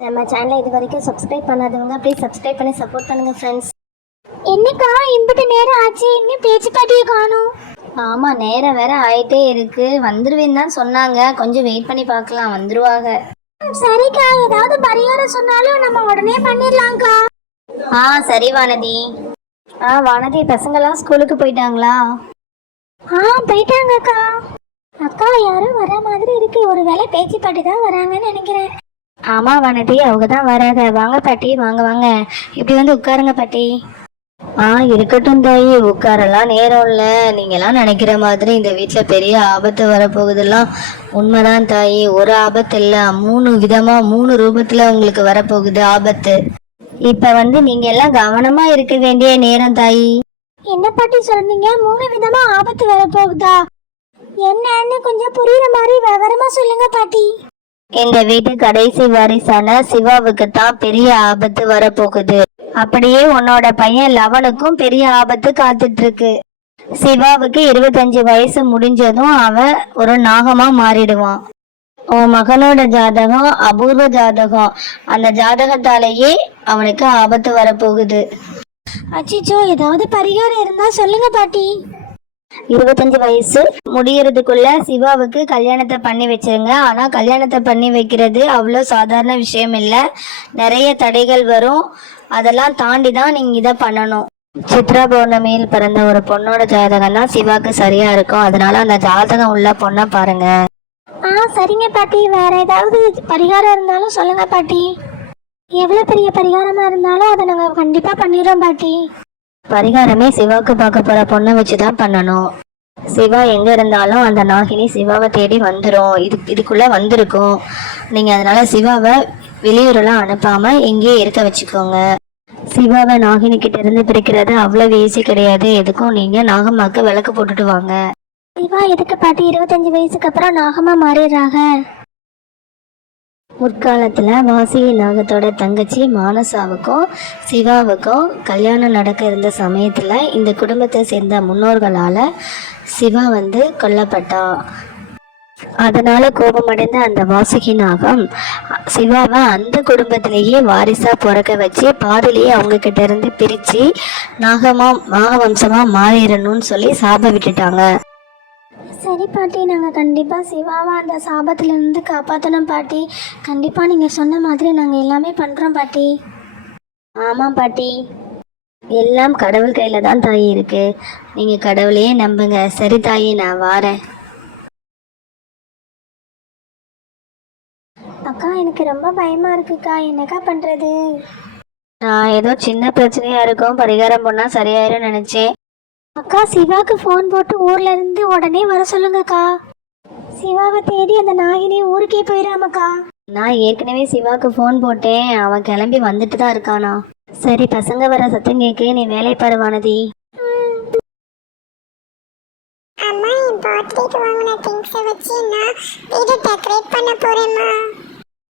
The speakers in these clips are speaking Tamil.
நம்ம சேனலை இது வரைக்கும் சப்ஸ்கிரைப் பண்ணாதவங்க ப்ளீஸ் சப்ஸ்கிரைப் பண்ணி சப்போர்ட் பண்ணுங்க ஃப்ரெண்ட்ஸ் என்னக்கா இம்பிட்டு நேரம் ஆச்சு. இன்னும் பேச்சு பாட்டியை காணும்? ஆமாம் நேரம் வேற ஆயிட்டே இருக்கு. வந்துருவேன்னு தான் சொன்னாங்க. கொஞ்சம் வெயிட் பண்ணி பார்க்கலாம். வந்துருவாங்க. சரிக்கா ஏதாவது பரிகாரம் சொன்னாலும் நம்ம உடனே பண்ணிடலாம்க்கா. ஆ சரி வானதி. ஆ வானதி பசங்களாம் ஸ்கூலுக்கு போயிட்டாங்களா? ஆ போயிட்டாங்கக்கா. அக்கா யாரும் வர மாதிரி இருக்கு. ஒரு வேளை பேச்சு பாட்டி தான் வராங்கன்னு நினைக்கிறேன். ஆமா வானதி அவங்க தான் வராங்க. வாங்க பாட்டி வாங்க வாங்க. இப்படி வந்து உட்காருங்க பாட்டி. ஆ இருக்கட்டும் தாயி. உட்காரலாம் நேரம் இல்ல. நீங்கெல்லாம் நினைக்கிற மாதிரி இந்த வீட்டில் பெரிய ஆபத்து வரப்போகுதெல்லாம் உண்மைதான் தாயி. ஒரு ஆபத்து இல்ல. மூணு விதமா மூணு ரூபத்துல உங்களுக்கு வரப்போகுது ஆபத்து. இப்ப வந்து நீங்க எல்லாம் கவனமா இருக்க வேண்டிய நேரம் தாயி. என்ன பாட்டி சொல்றீங்க? மூணு விதமா ஆபத்து வரப்போகுதா? என்னன்னு கொஞ்சம் புரியுற மாதிரி விவரமா சொல்லுங்க பாட்டி. இந்த வீட்டு கடைசி வாரிசான சிவாவுக்கு தான் பெரிய ஆபத்து வரப்போகுது. அப்படியே உன்னோட பையன் லவனுக்கும் பெரிய ஆபத்து காத்துட்டு இருக்கு சிவாவுக்கு இருபத்தஞ்சு வயசு முடிஞ்சதும் அவன் ஒரு நாகமா மாறிடுவான். உன் மகனோட ஜாதகம் அபூர்வ ஜாதகம். அந்த ஜாதகத்தாலேயே அவனுக்கு ஆபத்து வரப்போகுது. அச்சிச்சோ ஏதாவது பரிகாரம் இருந்தா சொல்லுங்க பாட்டி. இருபத்தஞ்சு வயசு. முடியறதுக்குள்ள சிவாவுக்கு கல்யாணத்தை பண்ணி வச்சிருங்க. ஆனா கல்யாணத்தை பண்ணி வைக்கிறது அவ்வளோ சாதாரண விஷயம் இல்லை நிறைய தடைகள் வரும். அதெல்லாம் தாண்டி தான் நீங்க இதை பண்ணணும். சித்ரா பௌர்ணமியில் பிறந்த ஒரு பொண்ணோட ஜாதகம் தான் சிவாக்கு சரியா இருக்கும். அதனால அந்த ஜாதகம் உள்ள பொண்ணை பாருங்க. ஆ சரிங்க பாட்டி. வேற ஏதாவது பரிகாரம் இருந்தாலும் சொல்லுங்க பாட்டி. எவ்வளோ பெரிய பரிகாரமா இருந்தாலும் அதை நாங்கள் கண்டிப்பா பண்ணிடுறோம் பாட்டி. பரிகாரமே சிவாவுக்கு பார்க்க போற பொண்ணை வச்சு தான் பண்ணணும். சிவா எங்க இருந்தாலும் அந்த நாகினி சிவாவை தேடி வந்துடும் இது இதுக்குள்ள வந்திருக்கும். நீங்க அதனால சிவாவை வெளியூரெல்லாம் அனுப்பாம இங்கேயே இருக்க வச்சுக்கோங்க. சிவாவை நாகினி கிட்ட இருந்து பிரிக்கிறது அவ்வளவு ஈஸி கிடையாது. எதுக்கும் நீங்க நாகம்மாக்கு விளக்கு போட்டுட்டு வாங்க. சிவா எதுக்கு பாட்டி? இருபத்தஞ்சு வயசுக்கு அப்புறம் நாகமா மாறிடுறாங்க. முற்காலத்தில் வாசிகி நாகத்தோட தங்கச்சி மானசாவுக்கும் சிவாவுக்கும் கல்யாணம் நடக்க இருந்த சமயத்தில் இந்த குடும்பத்தை சேர்ந்த முன்னோர்களால் சிவா வந்து கொல்லப்பட்டா. அதனால கோபமடைந்த அந்த வாசுகி நாகம் சிவாவை அந்த குடும்பத்திலேயே வாரிசா பிறக்க வச்சு பாதிலேயே அவங்க கிட்ட இருந்து பிரிச்சு நாகமா நாகவம்சமா மாறிடணும்னு சொல்லி சாப விட்டுட்டாங்க. சரி பாட்டி நாங்கள் கண்டிப்பாக சிவாவை அந்த சாபத்திலிருந்து காப்பாற்றணும் பாட்டி. கண்டிப்பாக நீங்கள் சொன்ன மாதிரி நாங்கள் எல்லாமே பண்ணுறோம் பாட்டி. ஆமாம் பாட்டி. எல்லாம் கடவுள் கையில் தான் தாயி இருக்கு. நீங்கள் கடவுளையே நம்புங்க. சரி தாயி நான் வாரேன். அக்கா எனக்கு ரொம்ப பயமா இருக்குக்கா. என்னக்கா பண்றது? நான் ஏதோ சின்ன பிரச்சனையா இருக்கும். பரிகாரம் பண்ணால் சரியாயிரும் நினச்சேன். அக்கா சிவாக்கு ஃபோன் போட்டு ஊர்ல இருந்து உடனே வர சொல்லுங்கக்கா. சிவாவை தேடி அந்த நாகினி ஊருக்கே போயிடாமக்கா நான் ஏற்கனவே சிவாக்கு ஃபோன் போட்டேன். அவன் கிளம்பி வந்துட்டு தான் இருக்கானா. சரி பசங்க வர சத்தம் கேக்கு நீ வேலை பாரு வானதி. அம்மா என் பர்த்டேக்கு வாங்கின திங்ஸை வச்சு நான் வீடை டெக்கரேட் பண்ண போறேம்மா.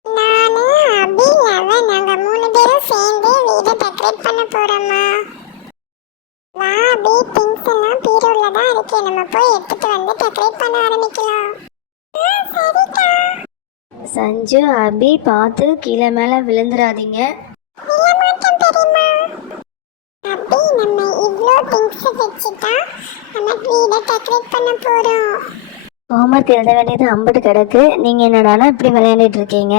நானு அபி அவன் நாங்க மூணு பேரும் சேர்ந்து வீடு டெக்கரேட் பண்ண போறோம்மா வா அபி திங்ஸ் பீரோல தான் இருக்கு. நம்ம போய் எடுத்துட்டு வந்து டெக்கரேட் பண்ண ஆரம்பிக்கலாம். சஞ்சு அபி பார்த்து கீழே மேலே விழுந்துடாதீங்க அபி நம்ம இவ்ளோ திங்ஸ் வச்சுட்டா நம்ம வீடை டெக்கரேட் பண்ண போறோம். ஹோம்ஒர்க் எழுத வேண்டியது அம்பட்டு கிடக்கு. நீங்கள் என்னடானா இப்படி விளையாண்டுட்டு இருக்கீங்க?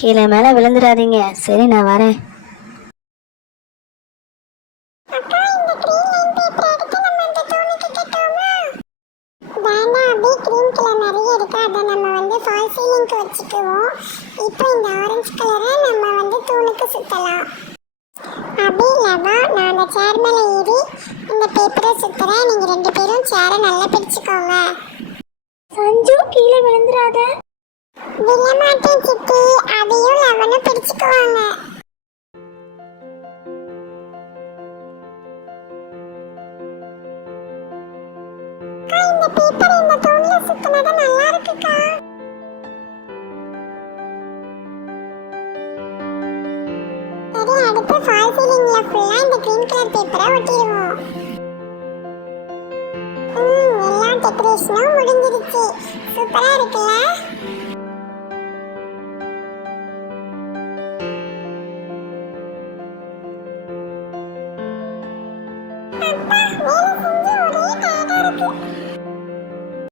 கீழே மேலே விழுந்துடாதீங்க சரி நான் வரேன் அக்கா இந்த கிரீன் லைன் பேப்பர் எடுத்து நம்ம அந்த தூணுக்கு கட்டோமா வேண்டாம் அபி கிரீன் கலர் நிறைய இருக்கு அதை நம்ம வந்து ஃபால் சீலிங்க்கு வச்சுக்குவோம். இப்போ இந்த ஆரஞ்சு கலரை நம்ம வந்து தூணுக்கு சுத்தலாம். அபி லவா நான் அந்த சேர் மேலே ஏறி இந்த பேப்பரை சுத்துறேன். நீங்க ரெண்டு பேரும் சேரை நல்லா பிடிச்சுக்கோங்க. சஞ்சு கீழே விழுந்துடாத விழ மாட்டேன் சித்தி. அதையும் லவனும் பிடிச்சுக்குவாங்க. கிரீன் கலர் பேப்பரை ஒட்டிடுவோம். ம் எல்லா டெக்கரேஷனும் முடிஞ்சிருச்சு சூப்பரா இருக்குல்ல?